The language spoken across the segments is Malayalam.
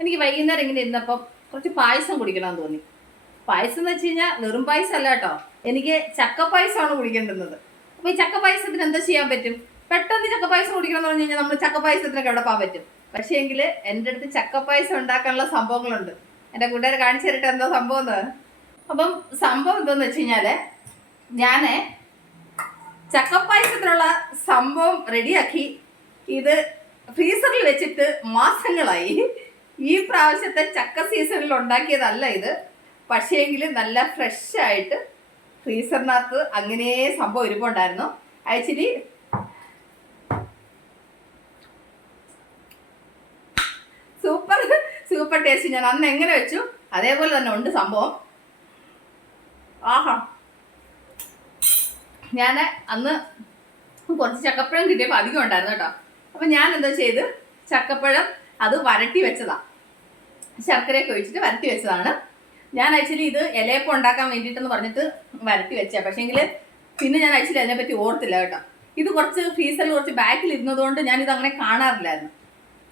എനിക്ക് വൈകുന്നേരം ഇങ്ങനെ ഇരുന്നപ്പം കുറച്ച് പായസം കുടിക്കണമെന്ന് തോന്നി. പായസം എന്ന് വെച്ച് കഴിഞ്ഞാൽ വെറും പായസം അല്ല കേട്ടോ, എനിക്ക് ചക്കപ്പായസമാണ് കുടിക്കേണ്ടുന്നത്. അപ്പോൾ ഈ ചക്കപ്പായസത്തിന് എന്താ ചെയ്യാൻ പറ്റും? പെട്ടെന്ന് ചക്കപ്പായസം കുടിക്കണം എന്ന് പറഞ്ഞു കഴിഞ്ഞാൽ നമ്മൾ ചക്കപ്പായസത്തിനൊക്കെ എവിടെ പോകാൻ പറ്റും? പക്ഷേ എങ്കിൽ എൻ്റെ അടുത്ത് ചക്കപ്പായസം ഉണ്ടാക്കാനുള്ള സംഭവങ്ങളുണ്ട്. എൻ്റെ കൂട്ടുകാർ കാണിച്ചു തരട്ടെ എന്താ സംഭവം എന്ന്. അപ്പം സംഭവം എന്താണെന്ന് വെച്ച് കഴിഞ്ഞാൽ, ഞാൻ ചക്കപ്പായസത്തിനുള്ള സംഭവം റെഡിയാക്കി ഇത് ഫ്രീസറിൽ വെച്ചിട്ട് മാസങ്ങളായി. ഈ പ്രാവശ്യത്തെ ചക്ക സീസണിൽ ഉണ്ടാക്കിയതല്ല ഇത്, പക്ഷേങ്കിൽ നല്ല ഫ്രഷ് ആയിട്ട് ഫ്രീസറിനകത്ത് അങ്ങനെ സംഭവം ഇരിപ്പുണ്ടായിരുന്നു. Actually super super taste. ഞാൻ അന്ന് എങ്ങനെ വെച്ചു അതേപോലെ തന്നെ ഉണ്ട് സംഭവം. ആഹാ, ഞാൻ അന്ന് കുറച്ച് ചക്കപ്പഴം കിട്ടിയപ്പോൾ അധികം ഉണ്ടായിരുന്നു കേട്ടോ. അപ്പം ഞാൻ എന്താ ചെയ്ത്, ചക്കപ്പഴം അത് വരട്ടി വെച്ചതാണ്, ശർക്കരയൊക്കെ ഒഴിച്ചിട്ട് വരട്ടി വെച്ചതാണ്. ഞാൻ ആക്ച്വലി ഇത് ഇലയപ്പം ഉണ്ടാക്കാൻ വേണ്ടിയിട്ടെന്ന് പറഞ്ഞിട്ട് വരട്ടി വെച്ചാൽ, പക്ഷേങ്കിൽ പിന്നെ ഞാൻ ആക്ച്വലി അതിനെപ്പറ്റി ഓർത്തില്ല കേട്ടോ. ഇത് കുറച്ച് ഫ്രീസറിൽ കുറച്ച് ബാക്കിൽ ഇരുന്നതുകൊണ്ട് ഞാനിത് അങ്ങനെ കാണാറില്ലായിരുന്നു.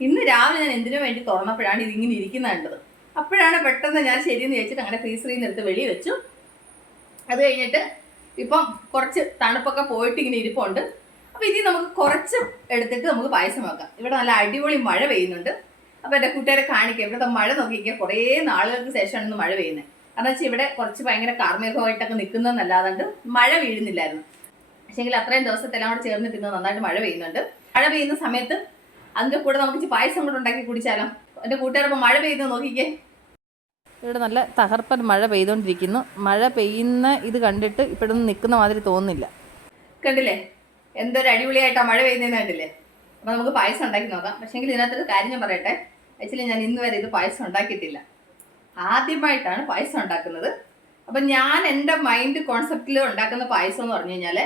ഇന്ന് രാവിലെ ഞാൻ എന്തിനു വേണ്ടി തുറന്നപ്പോഴാണ് ഇതിങ്ങനെ ഇരിക്കുന്നത് കണ്ടത്. അപ്പോഴാണ് പെട്ടെന്ന് ഞാൻ ശരിയെന്ന് ചോദിച്ചിട്ട് അങ്ങനെ ഫ്രീസറിൽ നിന്ന് എടുത്ത് വെളിയിൽ വെച്ചു. അത് കഴിഞ്ഞിട്ട് ഇപ്പം കുറച്ച് തണുപ്പൊക്കെ പോയിട്ട് ഇങ്ങനെ ഇരിപ്പുണ്ട്. അപ്പോൾ ഇതിൽ നമുക്ക് കുറച്ച് എടുത്തിട്ട് നമുക്ക് പായസം വെക്കാം. ഇവിടെ നല്ല അടിപൊളി മഴ പെയ്യുന്നുണ്ട്. അപ്പോൾ എൻ്റെ കൂട്ടുകാരെ കാണിക്കുക, ഇവിടുത്തെ മഴ നോക്കിക്കുക. കുറേ നാളുകൾക്ക് ശേഷമാണ് ഇന്ന് മഴ പെയ്യുന്നത്. കാരണം വെച്ചാൽ ഇവിടെ കുറച്ച് ഭയങ്കര കാർമേഘമായിട്ടൊക്കെ നിൽക്കുന്നതെന്നല്ലാതെ മഴ വീഴുന്നില്ലായിരുന്നു. പക്ഷേങ്കിൽ അത്രയും ദിവസത്തെല്ലാം കൂടെ ചേർന്നിട്ട് ഇന്ന് നന്നായിട്ട് മഴ പെയ്യുന്നുണ്ട്. മഴ പെയ്യുന്ന സമയത്ത് അതിൻ്റെ കൂടെ നമുക്ക് പായസം കൂടെ ഉണ്ടാക്കി കുടിച്ചാലോ? എൻ്റെ കൂട്ടുകാരപ്പോൾ മഴ പെയ്യുന്നത് നോക്കിക്കേ. ഇവിടെ നല്ല തകർപ്പൻ മഴ പെയ്തുകൊണ്ടിരിക്കുന്നു. മഴ പെയ്യുന്ന ഇത് കണ്ടിട്ട് ഇപ്പോഴൊന്നും നിൽക്കുന്ന മാതിരി തോന്നുന്നില്ല. കണ്ടില്ലേ എന്തൊരു അടിപൊളിയായിട്ടാണ് മഴ പെയ്യുന്നതെന്ന് കണ്ടില്ലേ? അപ്പോൾ നമുക്ക് പായസം ഉണ്ടാക്കി നോക്കാം. പക്ഷേങ്കിൽ ഇതിനകത്തൊരു കാര്യം ഞാൻ പറയട്ടെ. ആക്ച്വലി ഞാൻ ഇന്ന് വരെ ഇത് പായസം ഉണ്ടാക്കിയിട്ടില്ല, ആദ്യമായിട്ടാണ് പായസം ഉണ്ടാക്കുന്നത്. അപ്പം ഞാൻ എൻ്റെ മൈൻഡ് കോൺസെപ്റ്റിൽ ഉണ്ടാക്കുന്ന പായസം എന്ന് പറഞ്ഞു കഴിഞ്ഞാൽ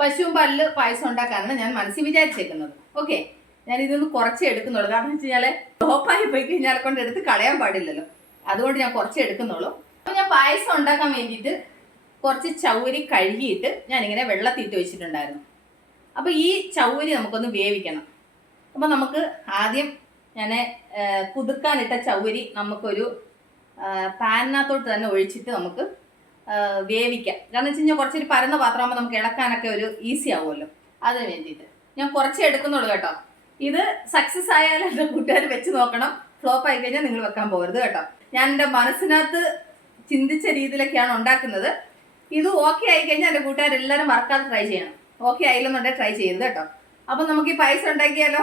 പശുവും പാലിൽ പായസം ഉണ്ടാക്കാനാണ് ഞാൻ മനസ്സിൽ വിചാരിച്ചേക്കുന്നത്. ഓക്കെ, ഞാൻ ഇതൊന്ന് കുറച്ചേ എടുക്കുന്നുള്ളൂ. കാരണം എന്ന് വെച്ച് കഴിഞ്ഞാൽ ടോപ്പായി പോയി കഴിഞ്ഞാൽ കൊണ്ട് എടുത്ത് കളയാൻ പാടില്ലല്ലോ, അതുകൊണ്ട് ഞാൻ കുറച്ചേ എടുക്കുന്നുള്ളൂ. അപ്പോൾ ഞാൻ പായസം ഉണ്ടാക്കാൻ വേണ്ടിയിട്ട് കുറച്ച് ചൗരി കഴുകിയിട്ട് ഞാനിങ്ങനെ വെള്ളത്തിട്ട് വെച്ചിട്ടുണ്ടായിരുന്നു. അപ്പോൾ ഈ ചൗരി നമുക്കൊന്ന് വേവിക്കണം. അപ്പോൾ നമുക്ക് ആദ്യം ഞാൻ കുതിർക്കാനിട്ട ചൗരി നമുക്കൊരു പാനിനകത്തോട്ട് തന്നെ ഒഴിച്ചിട്ട് നമുക്ക് വേവിക്കാം. കാരണം വെച്ച് കഴിഞ്ഞാൽ കുറച്ചൊരു പരന്ന പാത്രമാകുമ്പോൾ നമുക്ക് ഇളക്കാനൊക്കെ ഒരു ഈസി ആവുമല്ലോ, അതിന് വേണ്ടിയിട്ട് ഞാൻ കുറച്ചേ എടുക്കുന്നുള്ളൂ കേട്ടോ. ഇത് സക്സസ് ആയാലും എൻ്റെ കൂട്ടുകാർ വെച്ച് നോക്കണം, ഫ്ലോപ്പ് ആയി കഴിഞ്ഞാൽ നിങ്ങൾ വെക്കാൻ പോകരുത് കേട്ടോ. ഞാൻ എൻ്റെ മനസ്സിനകത്ത് ചിന്തിച്ച രീതിയിലൊക്കെയാണ് ഉണ്ടാക്കുന്നത്. ഇത് ഓക്കെ ആയി കഴിഞ്ഞാൽ എൻ്റെ കൂട്ടുകാരെല്ലാവരും മറക്കാതെ ട്രൈ ചെയ്യണം. ഓക്കെ ആയില്ലെന്നുണ്ടെങ്കിൽ ട്രൈ ചെയ്യരുത് കേട്ടോ. അപ്പം നമുക്ക് ഈ പായസം ഉണ്ടാക്കിയാലോ?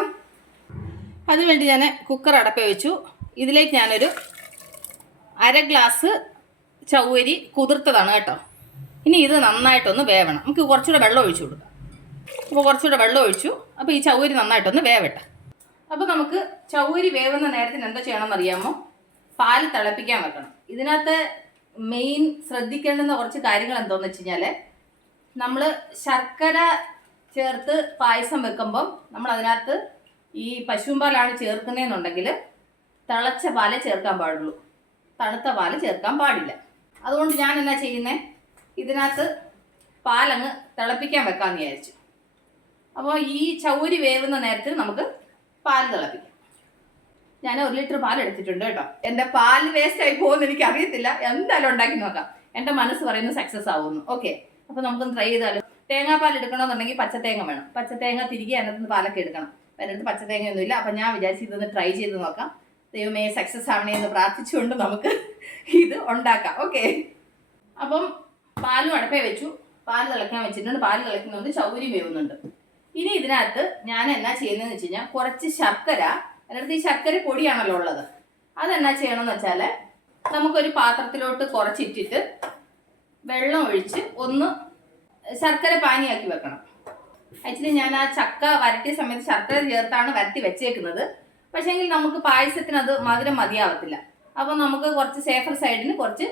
അതിനുവേണ്ടി ഞാൻ കുക്കർ അടപ്പ വെച്ചു. ഇതിലേക്ക് ഞാനൊരു 1/2 ഗ്ലാസ് ചൗരി കുതിർത്തതാണ് കേട്ടോ. ഇനി ഇത് നന്നായിട്ടൊന്ന് വേവണം. നമുക്ക് കുറച്ചുകൂടെ വെള്ളം ഒഴിച്ചു കൊടുക്കാം. അപ്പോൾ കുറച്ചുകൂടെ വെള്ളം ഒഴിച്ചു. അപ്പോൾ ഈ ചൗരി നന്നായിട്ടൊന്ന് വേവട്ടെ. അപ്പോൾ നമുക്ക് ചൗരി വേവുന്ന നേരത്തിന് എന്താ ചെയ്യണമെന്ന് അറിയാമോ? പാല് തിളപ്പിക്കാൻ വെക്കണം. ഇതിനകത്ത് മെയിൻ ശ്രദ്ധിക്കേണ്ടുന്ന കുറച്ച് കാര്യങ്ങൾ എന്താണെന്ന് വെച്ച് കഴിഞ്ഞാൽ, നമ്മൾ ശർക്കര ചേർത്ത് പായസം വെക്കുമ്പം നമ്മൾ അതിനകത്ത് ഈ പശുവും പാലാണ് ചേർക്കുന്നതെന്നുണ്ടെങ്കിൽ തിളച്ച പാല് ചേർക്കാൻ പാടുള്ളൂ, തണുത്ത പാല് ചേർക്കാൻ പാടില്ല. അതുകൊണ്ട് ഞാൻ എന്നാ ചെയ്യുന്നത്, ഇതിനകത്ത് പാലങ്ങ് തിളപ്പിക്കാൻ വെക്കാമെന്ന് വിചാരിച്ചു. അപ്പോൾ ഈ ചൗരി വേവുന്ന നേരത്തിൽ നമുക്ക് പാൽ തിളപ്പിക്കാം. ഞാൻ 1 ലിറ്റർ പാൽ എടുത്തിട്ടുണ്ട് കേട്ടോ. എൻ്റെ പാൽ വേസ്റ്റ് ആയി പോകുമെന്ന് എനിക്ക് അറിയത്തില്ല, എന്തായാലും ഉണ്ടാക്കി നോക്കാം. എൻ്റെ മനസ്സ് പറയുന്നത് സക്സസ് ആവുമെന്ന്. ഓക്കെ, അപ്പോൾ നമുക്കൊന്ന് ട്രൈ ചെയ്താലും. തേങ്ങാപ്പാൽ എടുക്കണമെന്നുണ്ടെങ്കിൽ പച്ചത്തേങ്ങ വേണം. പച്ചത്തേങ്ങ തിരികെ അതിനകത്ത് പാലൊക്കെ എടുക്കണം. എൻ്റെ അടുത്ത് പച്ചത്തേങ്ങയൊന്നുമില്ല. അപ്പം ഞാൻ വിചാരിച്ചു ഇതൊന്ന് ട്രൈ ചെയ്ത് നോക്കാം. ദൈവമേ സക്സസ് ആവണേ എന്ന് പ്രാർത്ഥിച്ചുകൊണ്ട് നമുക്ക് ഇത് ഉണ്ടാക്കാം. ഓക്കെ, അപ്പം പാലും അടപ്പേ വെച്ചു. പാൽ തിളയ്ക്കാൻ വെച്ചിട്ടുണ്ട്. പാൽ തിളയ്ക്കുന്നുണ്ട്, ചൗരി വേവുന്നുണ്ട്. ഇനി ഇതിനകത്ത് ഞാൻ എന്നാ ചെയ്യുന്നതെന്ന് വെച്ച് കഴിഞ്ഞാൽ, കുറച്ച് ശർക്കര, എൻ്റെ അടുത്ത് ഈ ശർക്കര പൊടിയാണല്ലോ ഉള്ളത്, അതെന്നാ ചെയ്യണമെന്ന് വെച്ചാൽ നമുക്കൊരു പാത്രത്തിലോട്ട് കുറച്ചിട്ടിട്ട് വെള്ളം ഒഴിച്ച് ഒന്ന് ശർക്കര പാനിയാക്കി വെക്കണം. ആക്ച്വലി ഞാൻ ആ ചക്ക വരട്ടിയ സമയത്ത് ശർക്കര ചേർത്താണ് വരട്ടി വെച്ചേക്കുന്നത്. പക്ഷേങ്കിൽ നമുക്ക് പായസത്തിന് അത് മധുരം മതിയാവത്തില്ല. അപ്പോൾ നമുക്ക് കുറച്ച് സേഫർ സൈഡിന് കുറച്ച്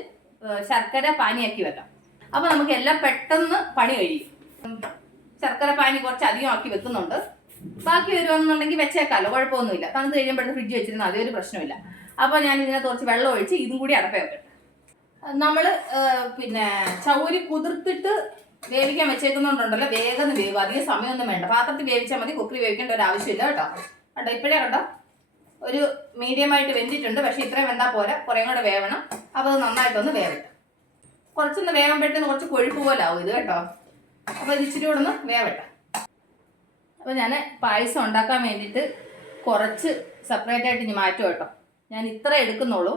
ശർക്കര പാനിയാക്കി വെക്കാം. അപ്പോൾ നമുക്ക് എല്ലാം പെട്ടെന്ന് പണി കഴിയും. ശർക്കര പാനി കുറച്ച് അധികം ആക്കി വെക്കുന്നുണ്ട്. ബാക്കി വരുവാണെന്നുണ്ടെങ്കിൽ വെച്ചേക്കാമല്ലോ, കുഴപ്പമൊന്നുമില്ല. തണുത്ത് കഴിയുമ്പോഴത്തെ ഫ്രിഡ്ജ് വെച്ചിരുന്നാൽ അതൊരു പ്രശ്നമില്ല. അപ്പോൾ ഞാൻ ഇതിനകത്ത് കുറച്ച് വെള്ളം ഒഴിച്ച് ഇതും കൂടി അടപ്പേ വെക്കട്ടെ. നമ്മൾ പിന്നെ ചൗരി കുതിർത്തിട്ട് വേവിക്കാൻ വെച്ചേക്കുന്നുണ്ടല്ലോ, വേഗം വേവ്, അധികം സമയമൊന്നും വേണ്ട. പാത്രത്തിൽ വേവിച്ചാൽ മതി, കുക്കറി വേവിക്കേണ്ട ഒരു ആവശ്യമില്ല കേട്ടോ. കണ്ടോ, ഇപ്പോഴേ കണ്ടോ ഒരു മീഡിയമായിട്ട് വെന്തിട്ടുണ്ട്. പക്ഷേ ഇത്രയും വെന്താൽ പോരാ, കുറേയും കൂടെ വേവണം. അപ്പോൾ അത് നന്നായിട്ടൊന്ന് വേവട്ടെ. കുറച്ചൊന്ന് വേവുമ്പോഴത്തേന് കുറച്ച് കൊഴുപ്പ് പോലെ ആവും ഇത് കേട്ടോ. അപ്പോൾ ഇത് ഇച്ചിരി കൂടെ ഒന്ന് വേവട്ടെ. അപ്പോൾ ഞാൻ പായസം ഉണ്ടാക്കാൻ വേണ്ടിയിട്ട് കുറച്ച് സെപ്പറേറ്റ് ആയിട്ട് ഇനി മാറ്റും കേട്ടോ. ഞാൻ ഇത്ര എടുക്കുന്നുള്ളൂ.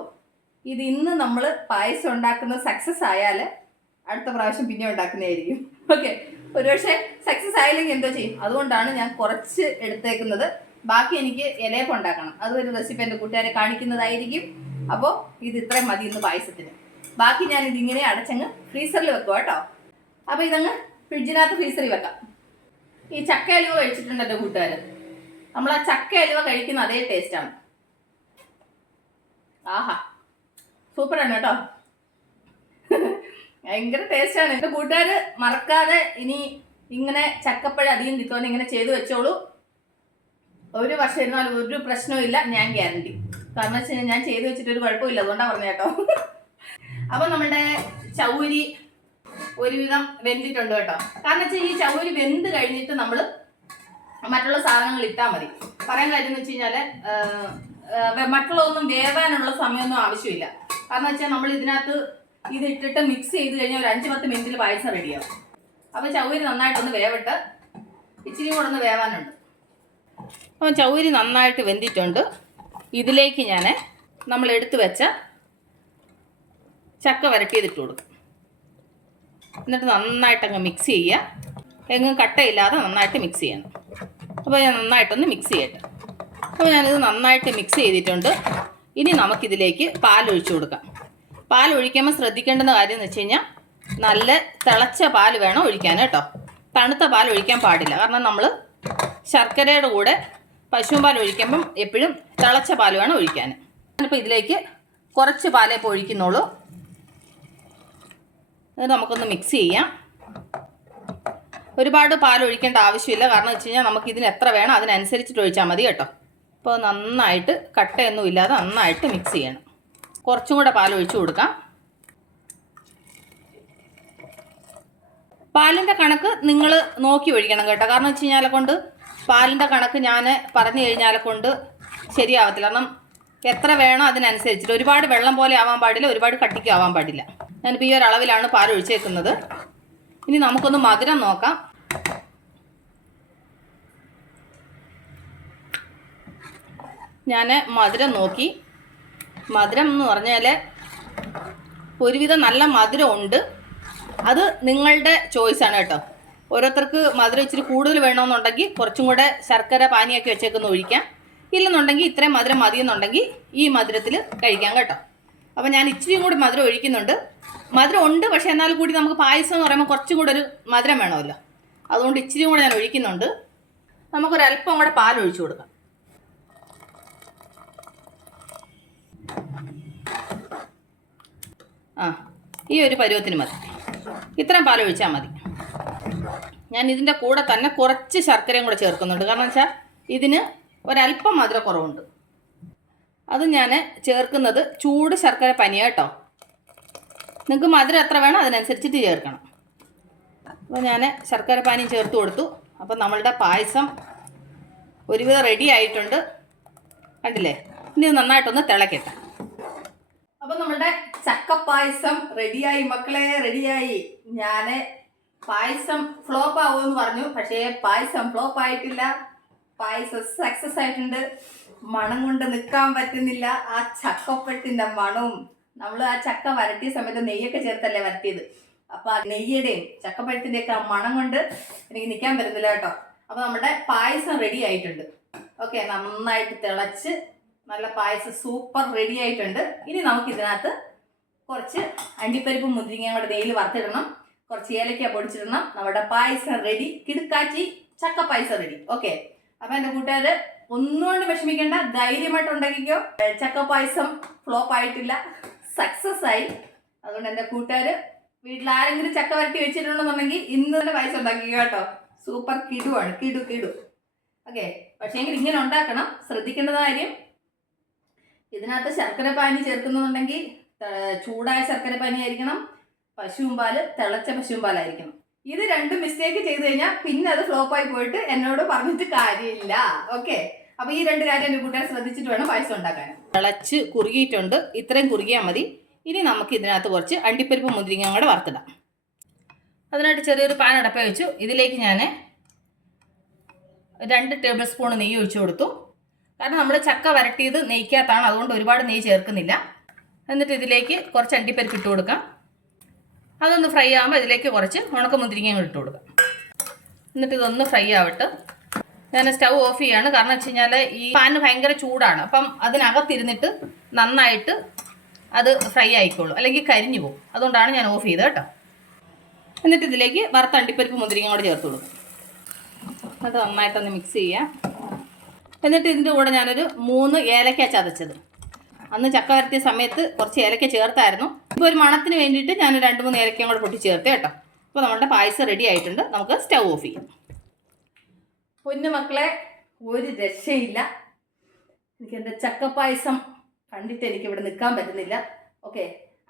ഇത് ഇന്ന് നമ്മൾ പായസം ഉണ്ടാക്കുന്നത് സക്സസ് ആയാൽ അടുത്ത പ്രാവശ്യം പിന്നെ ഉണ്ടാക്കുന്നതായിരിക്കും. ഓക്കെ, ഒരുപക്ഷെ സക്സസ് ആയില്ലെങ്കിൽ എന്തോ ചെയ്യും. അതുകൊണ്ടാണ് ഞാൻ കുറച്ച് എടുത്തേക്കുന്നത്. ബാക്കി എനിക്ക് ഇലയപ്പം ഉണ്ടാക്കണം. അതൊരു റെസിപ്പി എൻ്റെ കൂട്ടുകാരെ കാണിക്കുന്നതായിരിക്കും. അപ്പോൾ ഇത് ഇത്രയും മതി ഇന്ന് പായസത്തിന്. ബാക്കി ഞാൻ ഇതിങ്ങനെ അടച്ചങ്ങ് ഫ്രീസറിൽ വെക്കുക കേട്ടോ. അപ്പോൾ ഇതങ്ങ് ഫ്രിഡ്ജിനകത്ത് ഫ്രീസറിൽ വെക്കാം. ഈ ചക്ക അലുവ കഴിച്ചിട്ടുണ്ട് എൻ്റെ കൂട്ടുകാർ. നമ്മൾ ആ ചക്ക അലുവ കഴിക്കുന്ന അതേ ടേസ്റ്റാണ്. ആഹാ, സൂപ്പറാണ് കേട്ടോ. ഭയങ്കര ടേസ്റ്റാണ്. എൻ്റെ കൂട്ടുകാർ മറക്കാതെ ഇനി ഇങ്ങനെ ചക്കപ്പഴം അധികം കിട്ടുമെന്ന് ഇങ്ങനെ ചെയ്തു വെച്ചോളൂ. ഒരു വർഷം ഇരുന്നാലും ഒരു പ്രശ്നവും ഇല്ല, ഞാൻ ഗ്യാരണ്ടി. കാരണം വെച്ച് കഴിഞ്ഞാൽ ഞാൻ ചെയ്ത് വെച്ചിട്ട് ഒരു കുഴപ്പമില്ല, അതുകൊണ്ടാണ് പറഞ്ഞ കേട്ടോ. അപ്പം നമ്മുടെ ചൗരി ഒരുവിധം വെന്തിട്ടുണ്ട് കേട്ടോ. കാരണം വെച്ചാൽ ഈ ചൗരി വെന്ത് കഴിഞ്ഞിട്ട് നമ്മൾ മറ്റുള്ള സാധനങ്ങൾ ഇട്ടാൽ മതി. പറയാൻ കാര്യം എന്ന് വെച്ച് കഴിഞ്ഞാൽ മറ്റുള്ളതൊന്നും വേവാനുള്ള സമയമൊന്നും ആവശ്യമില്ല. കാരണം വെച്ചാൽ നമ്മൾ ഇതിനകത്ത് ഇത് ഇട്ടിട്ട് മിക്സ് ചെയ്ത് കഴിഞ്ഞാൽ ഒരു 5-10 മിനിറ്റിൽ പായസം റെഡിയാവും. അപ്പോൾ ചൗരി നന്നായിട്ടൊന്ന് വേവട്ടെ. ഇച്ചിരി കൂടെ ഒന്ന് വേവാനുണ്ട്. അപ്പോൾ ചൗരി നന്നായിട്ട് വെന്തിട്ടുണ്ട്. ഇതിലേക്ക് ഞാൻ നമ്മൾ എടുത്തു വെച്ച ചക്ക വരട്ടിയതിട്ട് കൊടുക്കും. എന്നിട്ട് നന്നായിട്ടങ്ങ് മിക്സ് ചെയ്യുക. എങ്ങും കട്ടയില്ലാതെ നന്നായിട്ട് മിക്സ് ചെയ്യണം. അപ്പോൾ ഞാൻ നന്നായിട്ടൊന്ന് മിക്സ് ചെയ്യട്ടെ. അപ്പോൾ ഞാനിത് നന്നായിട്ട് മിക്സ് ചെയ്തിട്ടുണ്ട്. ഇനി നമുക്കിതിലേക്ക് പാലൊഴിച്ച് കൊടുക്കാം. പാലൊഴിക്കുമ്പോൾ ശ്രദ്ധിക്കേണ്ടുന്ന കാര്യം എന്ന് വെച്ച് കഴിഞ്ഞാൽ നല്ല തിളച്ച പാൽ വേണം ഒഴിക്കാൻ കേട്ടോ. തണുത്ത പാൽ ഒഴിക്കാൻ പാടില്ല. കാരണം നമ്മൾ ശർക്കരയുടെ കൂടെ പശുവും പാൽ ഒഴിക്കുമ്പം എപ്പോഴും തിളച്ച പാൽ വേണം ഒഴിക്കാൻ. ഞാനിപ്പോൾ ഇതിലേക്ക് കുറച്ച് പാലേ ഇപ്പോൾ ഒഴിക്കുന്നുള്ളൂ. അത് നമുക്കൊന്ന് മിക്സ് ചെയ്യാം. ഒരുപാട് പാൽ ഒഴിക്കേണ്ട ആവശ്യമില്ല. കാരണം വെച്ച് കഴിഞ്ഞാൽ നമുക്കിതിന് എത്ര വേണം അതിനനുസരിച്ചിട്ട് ഒഴിച്ചാൽ മതി കേട്ടോ. അപ്പോൾ നന്നായിട്ട് കട്ടയൊന്നും ഇല്ലാതെ നന്നായിട്ട് മിക്സ് ചെയ്യണം. കുറച്ചും കൂടെ പാൽ ഒഴിച്ചു കൊടുക്കാം. പാലിൻ്റെ കണക്ക് നിങ്ങൾ നോക്കി ഒഴിക്കണം കേട്ടോ. കാരണം വെച്ച് കഴിഞ്ഞാൽ കൊണ്ട് പാലിൻ്റെ കണക്ക് ഞാൻ പറഞ്ഞു കഴിഞ്ഞാൽ കൊണ്ട് ശരിയാവത്തില്ല. കാരണം എത്ര വേണോ അതിനനുസരിച്ചിട്ട്. ഒരുപാട് വെള്ളം പോലെ ആവാൻ പാടില്ല, ഒരുപാട് കട്ടിക്കും ആവാൻ പാടില്ല. ഞാനിപ്പോൾ ഈ ഒരളവിലാണ് പാൽ ഒഴിച്ചേക്കുന്നത്. ഇനി നമുക്കൊന്ന് മധുരം നോക്കാം. ഞാൻ മധുരം നോക്കി. മധുരം എന്ന് പറഞ്ഞാൽ ഒരുവിധം നല്ല മധുരം ഉണ്ട്. അത് നിങ്ങളുടെ ചോയ്സാണ് കേട്ടോ. ഓരോരുത്തർക്ക് മധുരം ഇച്ചിരി കൂടുതൽ വേണമെന്നുണ്ടെങ്കിൽ കുറച്ചും കൂടെ ശർക്കര പാനിയൊക്കെ വെച്ചേക്കൊന്ന് ഒഴിക്കാം. ഇല്ലെന്നുണ്ടെങ്കിൽ ഇത്രയും മധുരം മതിയെന്നുണ്ടെങ്കിൽ ഈ മധുരത്തിൽ കഴിക്കാം കേട്ടോ. അപ്പോൾ ഞാൻ ഇച്ചിരിയും കൂടി മധുരം ഒഴിക്കുന്നുണ്ട്. മധുരം ഉണ്ട്, പക്ഷേ എന്നാൽ കൂടി നമുക്ക് പായസം എന്ന് പറയുമ്പോൾ കുറച്ചും കൂടെ ഒരു മധുരം വേണമല്ലോ. അതുകൊണ്ട് ഇച്ചിരിയും കൂടെ ഞാൻ ഒഴിക്കുന്നുണ്ട്. നമുക്കൊരല്പം കൂടെ പാൽ ഒഴിച്ചു കൊടുക്കാം. ഈ ഒരു പരുവത്തിന് മതി. ഇത്രയും പാൽ ഒഴിച്ചാൽ മതി. ഞാൻ ഇതിൻ്റെ കൂടെ തന്നെ കുറച്ച് ശർക്കരയും കൂടെ ചേർക്കുന്നുണ്ട്. കാരണം വെച്ചാൽ ഇതിന് ഒരല്പം മധുരക്കുറവുണ്ട്. അത് ഞാൻ ചേർക്കുന്നത് ചൂട് ശർക്കര പനിയാണ് കേട്ടോ. നിങ്ങൾക്ക് മധുരം എത്ര വേണം അതിനനുസരിച്ചിട്ട് ചേർക്കണം. അപ്പോൾ ഞാൻ ശർക്കര പാനിയും ചേർത്ത് കൊടുത്തു. അപ്പോൾ നമ്മളുടെ പായസം ഒരുവിധം റെഡി ആയിട്ടുണ്ട്. കണ്ടില്ലേ? ഇനി ഇത് നന്നായിട്ടൊന്ന് തിളക്കട്ടെ. അപ്പോൾ നമ്മളുടെ ചക്കപ്പായസം റെഡിയായി മക്കളെ, റെഡിയായി. ഞാൻ പായസം ഫ്ലോപ്പ് ആവുമെന്ന് പറഞ്ഞു, പക്ഷേ പായസം ഫ്ലോപ്പ് ആയിട്ടില്ല. പായസം സക്സസ് ആയിട്ടുണ്ട്. മണം കൊണ്ട് നിൽക്കാൻ പറ്റുന്നില്ല. ആ ചക്കപ്പഴത്തിൻ്റെ മണവും, നമ്മൾ ആ ചക്ക വരട്ടിയ സമയത്ത് നെയ്യൊക്കെ ചേർത്തല്ലേ വരട്ടിയത്. അപ്പോൾ ആ നെയ്യുടെയും ചക്കപ്പഴത്തിൻ്റെയൊക്കെ ആ മണം കൊണ്ട് എനിക്ക് നിൽക്കാൻ പറ്റുന്നില്ല കേട്ടോ. അപ്പോൾ നമ്മുടെ പായസം റെഡി ആയിട്ടുണ്ട്. ഓക്കെ, നന്നായിട്ട് തിളച്ച് നല്ല പായസം സൂപ്പർ റെഡി ആയിട്ടുണ്ട്. ഇനി നമുക്കിതിനകത്ത് കുറച്ച് അണ്ടിപ്പരിപ്പും മുന്തിരിങ്ങയും കൂടെ നെയ്യിൽ വറുത്തിടണം. കുറച്ച് ഏലക്ക പൊടിച്ചിടണം. നമ്മുടെ പായസം റെഡി. കിടുക്കാച്ചി ചക്ക പായസം റെഡി. ഓക്കെ, അപ്പം എൻ്റെ കൂട്ടുകാർ ഒന്നുകൊണ്ട് വിഷമിക്കേണ്ട, ധൈര്യമായിട്ട് ഉണ്ടാക്കിക്കോ. ചക്ക പായസം ഫ്ലോപ്പ് ആയിട്ടില്ല, സക്സസ് ആയി. അതുകൊണ്ട് എൻ്റെ കൂട്ടുകാർ വീട്ടിൽ ആരെങ്കിലും ചക്ക വരട്ടി വെച്ചിട്ടുണ്ടെന്നുണ്ടെങ്കിൽ ഇന്ന് തന്നെ പായസം ഉണ്ടാക്കിക്കോ കേട്ടോ. സൂപ്പർ കിടുവാണ്, കിടു. ഓക്കെ, പക്ഷേ എങ്കിൽ ഇങ്ങനെ ഉണ്ടാക്കണം. ശ്രദ്ധിക്കേണ്ട കാര്യം, ഇതിനകത്ത് ശർക്കര പാനി ചേർക്കുന്നുണ്ടെങ്കിൽ ചൂടായ ശർക്കര പാനി ആയിരിക്കണം. പശുവും പാല് തിളച്ച പശുവും പാലായിരിക്കണം. ഇത് രണ്ടും മിസ്റ്റേക്ക് ചെയ്ത് കഴിഞ്ഞാൽ പിന്നെ അത് ഫ്ലോപ്പായി പോയിട്ട് എന്നോട് പറഞ്ഞിട്ട് കാര്യമില്ല. ഓക്കെ, അപ്പോൾ ഈ 2 കാര്യം എൻ്റെ കൂട്ടുകാർ ശ്രദ്ധിച്ചിട്ട് വേണം പായസം ഉണ്ടാക്കാൻ. തിളച്ച് കുറുകിയിട്ടുണ്ട്. ഇത്രയും കുറുകിയാൽ മതി. ഇനി നമുക്ക് ഇതിനകത്ത് കുറച്ച് അണ്ടിപ്പരിപ്പ് മുന്തിരിങ്ങ കൂടെ വറുത്തിടാം. അതിനായിട്ട് ചെറിയൊരു പാൻ അടപ്പ വെച്ചു. ഇതിലേക്ക് ഞാൻ 2 ടേബിൾ സ്പൂൺ നെയ്യ് ഒഴിച്ചു കൊടുത്തു. കാരണം നമ്മൾ ചക്ക വരട്ടിയത് നെയ്ക്കകത്താണ്, അതുകൊണ്ട് ഒരുപാട് നെയ്യ് ചേർക്കുന്നില്ല. എന്നിട്ട് ഇതിലേക്ക് കുറച്ച് അണ്ടിപ്പരിപ്പ് ഇട്ട് കൊടുക്കാം. അതൊന്ന് ഫ്രൈ ആകുമ്പോൾ ഇതിലേക്ക് കുറച്ച് ഉണക്ക മുന്തിരിങ്ങ ഇട്ട് കൊടുക്കാം. എന്നിട്ട് ഇതൊന്ന് ഫ്രൈ ആവട്ടെ. ഞാൻ സ്റ്റൗ ഓഫ് ചെയ്യാണ്. കാരണം വെച്ച് കഴിഞ്ഞാൽ ഈ പാന് ഭയങ്കര ചൂടാണ്. അപ്പം അതിനകത്തിരുന്നിട്ട് നന്നായിട്ട് അത് ഫ്രൈ ആയിക്കോളൂ, അല്ലെങ്കിൽ കരിഞ്ഞു പോകും. അതുകൊണ്ടാണ് ഞാൻ ഓഫ് ചെയ്തത് കേട്ടോ. എന്നിട്ട് ഇതിലേക്ക് വറുത്ത അണ്ടിപ്പരിപ്പ് മുന്തിരിങ്ങ കൂടെ ചേർത്ത് കൊടുക്കും. അത് നന്നായിട്ടൊന്ന് മിക്സ് ചെയ്യാം. എന്നിട്ട് ഇതിൻ്റെ കൂടെ ഞാനൊരു 3 ഏലക്ക ചതച്ചത്, അന്ന് ചക്ക വരട്ടിയ സമയത്ത് കുറച്ച് ഏലക്ക ചേർത്തായിരുന്നു. ഇപ്പോൾ ഒരു മണത്തിന് വേണ്ടിയിട്ട് ഞാൻ 2-3 ഏലക്കയും കൂടെ പൊട്ടി ചേർത്ത് കേട്ടോ. അപ്പോൾ നമ്മുടെ പായസം റെഡി ആയിട്ടുണ്ട്. നമുക്ക് സ്റ്റൗ ഓഫ് ചെയ്യാം. പൊന്നു മക്കളെ, ഒരു രക്ഷയില്ല. എനിക്ക് എൻ്റെ ചക്കപ്പായസം കണ്ടിട്ട് എനിക്ക് ഇവിടെ നിൽക്കാൻ പറ്റുന്നില്ല. ഓക്കെ,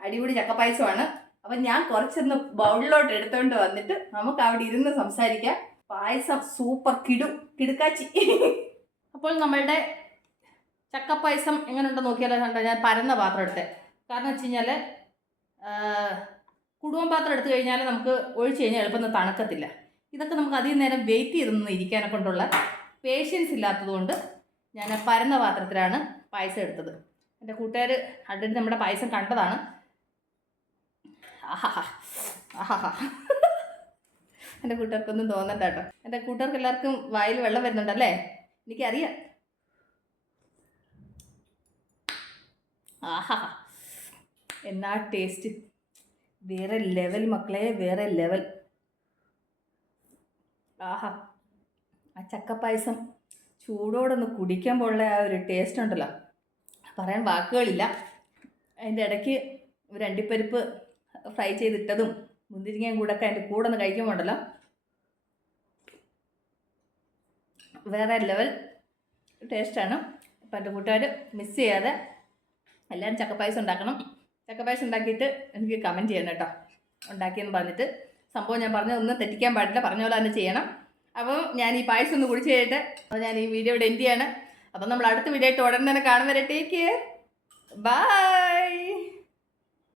അടിപൊളി ചക്കപ്പായസമാണ്. അപ്പം ഞാൻ കുറച്ചൊന്ന് ബൗളിലോട്ട് എടുത്തുകൊണ്ട് വന്നിട്ട് നമുക്ക് അവിടെ ഇരുന്ന് സംസാരിക്കാം. പായസം സൂപ്പർ കിടുക്കാച്ചി. അപ്പോൾ നമ്മളുടെ ചക്കപ്പായസം എങ്ങനെയുണ്ടെന്ന് നോക്കിയാലോ. കണ്ടോ, ഞാൻ പരന്ന പാത്രം എടുത്തേ. കാരണം വെച്ച് കഴിഞ്ഞാൽ കുടുംബ പാത്രം എടുത്തു കഴിഞ്ഞാൽ നമുക്ക് ഒഴിച്ച് കഴിഞ്ഞാൽ എളുപ്പം തണുക്കത്തില്ല. ഇതൊക്കെ നമുക്ക് അധികം നേരം വെയിറ്റ് ചെയ്തൊന്നും ഇരിക്കാനെ കൊണ്ടുള്ള പേഷ്യൻസ് ഇല്ലാത്തതുകൊണ്ട് ഞാൻ പരന്ന പാത്രത്തിലാണ് പായസം എടുത്തത്. എൻ്റെ കൂട്ടുകാർ ആൾറെഡി നമ്മുടെ പായസം കണ്ടതാണ്. ആഹാ ആഹാ, എൻ്റെ കൂട്ടുകാർക്കൊന്നും തോന്നണ്ട കേട്ടോ. എൻ്റെ കൂട്ടുകാർക്ക് എല്ലാവർക്കും വായിൽ വെള്ളം വരുന്നുണ്ടല്ലേ, എനിക്കറിയാം. ആഹാ, എന്നാ ടേസ്റ്റ്, വേറെ ലെവൽ മക്കളെ, വേറെ ലെവൽ. ആഹാ, ആ ചക്കപ്പായസം ചൂടോടൊന്ന് കുടിക്കുമ്പോഴുള്ള ആ ഒരു ടേസ്റ്റ് ഉണ്ടല്ലോ, പറയാൻ വാക്കുകളില്ല. അതിൻ്റെ ഇടയ്ക്ക് ഒരു അണ്ടിപ്പരിപ്പ് ഫ്രൈ ചെയ്തിട്ടതും മുന്തിരിങ്ങയും കൂടെ ഒക്കെ അതിൻ്റെ കൂടെ ഒന്ന് കഴിക്കുമ്പോൾ ഉണ്ടല്ലോ, വേറെ ലെവൽ ടേസ്റ്റാണ്. അപ്പം എൻ്റെ കൂട്ടുകാർ മിസ് ചെയ്യാതെ എല്ലാവരും ചക്കപ്പായസം ഉണ്ടാക്കണം. ചക്കപ്പായസം ഉണ്ടാക്കിയിട്ട് എനിക്ക് കമൻറ്റ് ചെയ്യണം കേട്ടോ, ഉണ്ടാക്കിയെന്ന് പറഞ്ഞിട്ട്. സംഭവം ഞാൻ പറഞ്ഞതൊന്നും തെറ്റിക്കാൻ പാടില്ല, പറഞ്ഞ പോലെ തന്നെ ചെയ്യണം. അപ്പം ഞാൻ ഈ പായസം ഒന്ന് കുടിച്ച് കഴിഞ്ഞിട്ട് അപ്പോൾ ഞാൻ ഈ വീഡിയോ ഇവിടെ എൻഡ് ചെയ്യാണ്. അപ്പം നമ്മൾ അടുത്ത വീഡിയോ ആയിട്ട് ഉടനെ തന്നെ കാണും വരെ. Take care, by.